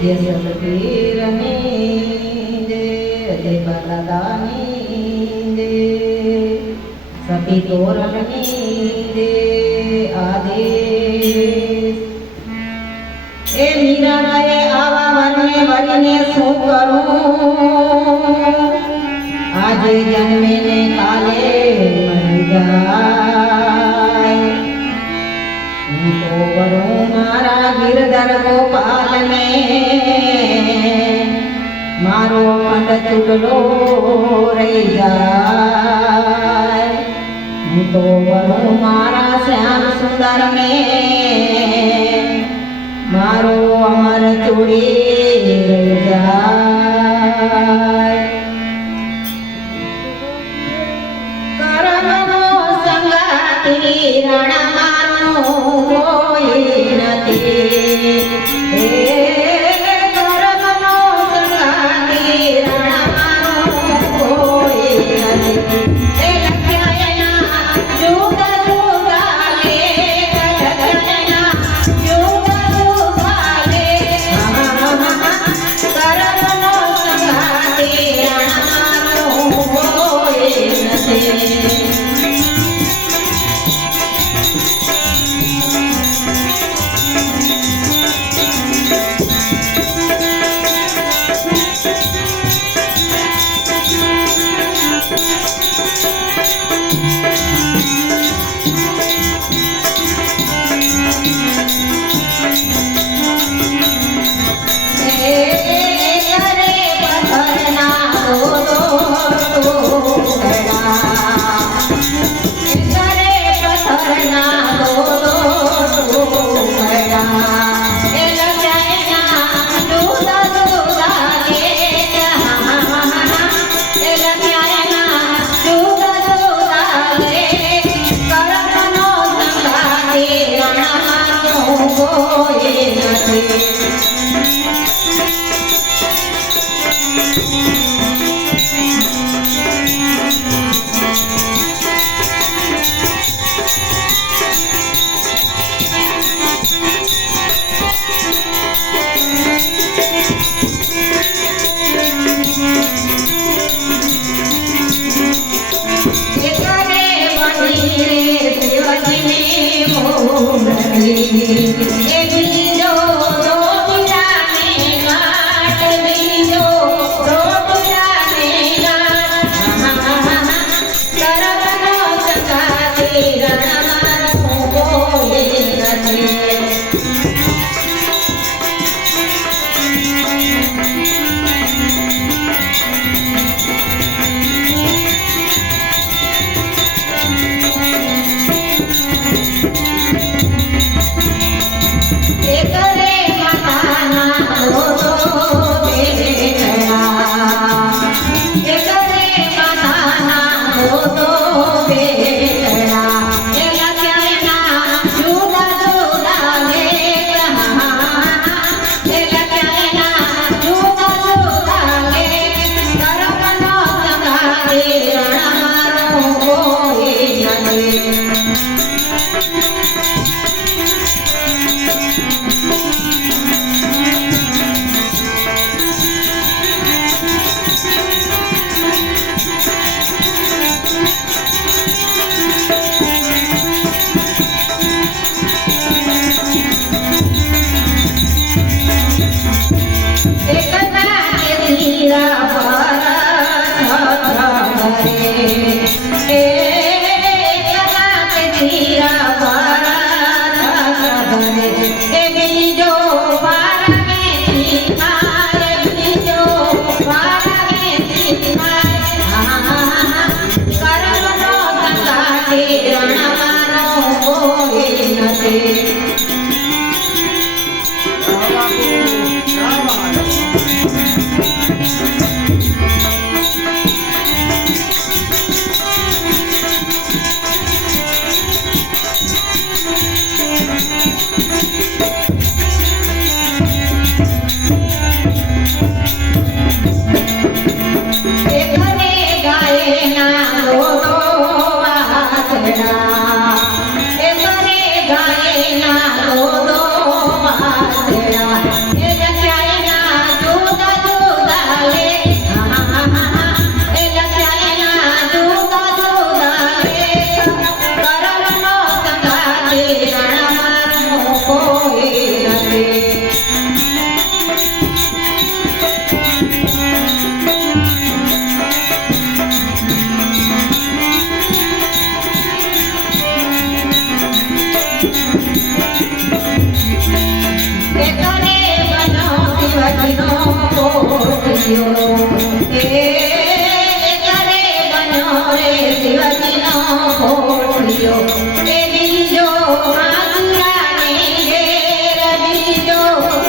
जय सतपीरनी जय जय बालादानी जय सती तोरणनी जय आदेश ए मीराबाई आवा वने वरीने શું કરું આજે જન્મે ને કાલે મરી જાય હું તો વરું મારા ગિરધર ગોપાલ ને મારો કંઠ ચૂડલો રહી જાય હું તો વરું મારા શ્યામ સુંદર ને મારો અમર ચૂડી રહી જાય કરમનો સંગાતી રણ મારો કોઈ નથી એ કરમનો સંગાતી રણ મારો કોઈ નથી એ લખ્યાના જુદા જુદા લે લખ્યાના જુદા જુદા લે કરમનો સંગાતી રણ મારો કોઈ નથી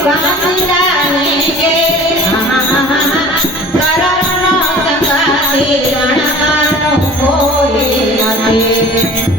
વાંદરાની કે કરમનો સંગાતી રણવાનો કોઈ નથી.